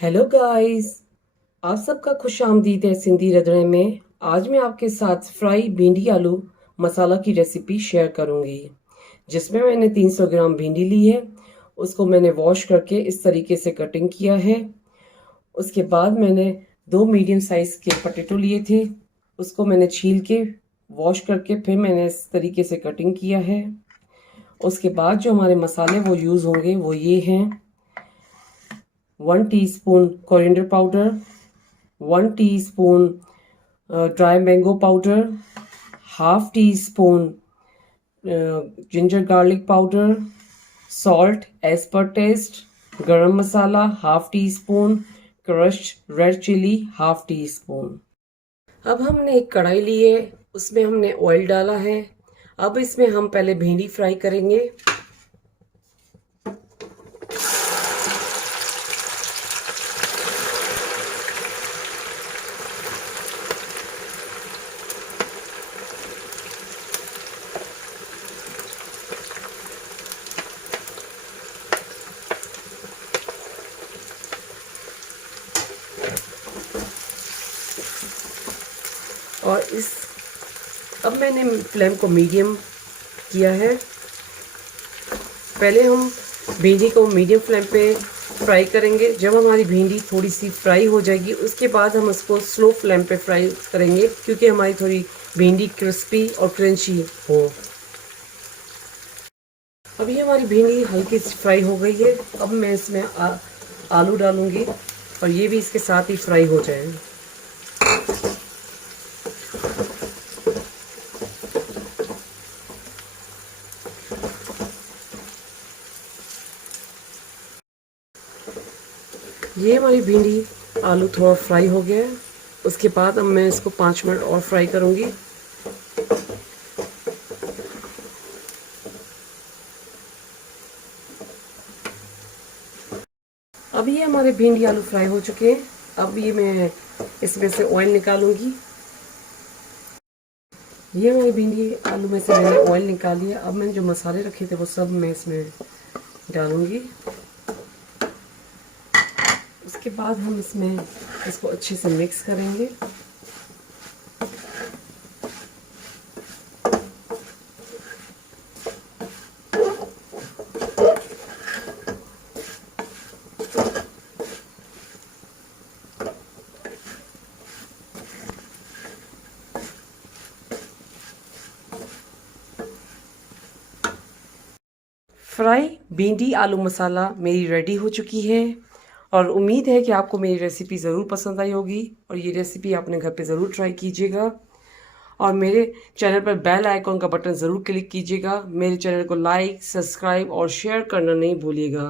Hello guys. आप सबका खुश आमदीद है सिंधी रंधणे में। आज मैं आपके साथ फ्राई भिंडी आलू मसाला की रेसिपी शेयर करूंगी, जिसमें मैंने 300 ग्राम भिंडी ली है। उसको मैंने वॉश करके इस तरीके से कटिंग किया है। उसके बाद मैंने 2 मीडियम साइज़ के पोटैटो लिए थे, उसको मैंने छील के वॉश करके फिर मैंने इस तरीके से कटिंग किया है। उसके बाद जो हमारे मसाले वो यूज़ होंगे वो ये हैं: 1 teaspoon coriander powder, 1 teaspoon dry mango powder, half teaspoon ginger garlic powder, salt as per taste, garam masala half teaspoon, crushed red chilli half teaspoon. अब हमने एक कढ़ाई ली है, उसमें हमने ऑयल डाला है। अब इसमें हम पहले भिंडी फ्राई करेंगे। और अब मैंने फ्लेम को मीडियम किया है। पहले हम भिंडी को मीडियम फ्लेम पे फ्राई करेंगे। जब हमारी भिंडी थोड़ी सी फ्राई हो जाएगी उसके बाद हम उसको स्लो फ्लेम पे फ्राई करेंगे, क्योंकि हमारी थोड़ी भिंडी क्रिस्पी और क्रंची हो। अभी हमारी भिंडी हल्की सी फ्राई हो गई है। अब मैं इसमें आलू डालूंगी और ये भी इसके साथ ही फ्राई हो जाए। ये हमारी भिंडी आलू थोड़ा फ्राई हो गया है। उसके बाद अब मैं इसको 5 मिनट और फ्राई करूंगी। अब ये हमारे भिंडी आलू फ्राई हो चुके हैं। अब ये मैं इसमें से ऑयल निकालूंगी। ये हमारी भिंडी आलू में से मैंने ऑयल निकाल लिया। अब मैंने जो मसाले रखे थे वो सब मैं इसमें डालूंगी। उसके बाद हम इसको अच्छे से मिक्स करेंगे। फ्राई भिंडी आलू मसाला मेरी रेडी हो चुकी है और उम्मीद है कि आपको मेरी रेसिपी ज़रूर पसंद आई होगी और ये रेसिपी अपने घर पे ज़रूर ट्राई कीजिएगा। और मेरे चैनल पर बेल आइकॉन का बटन ज़रूर क्लिक कीजिएगा। मेरे चैनल को लाइक, सब्सक्राइब और शेयर करना नहीं भूलिएगा।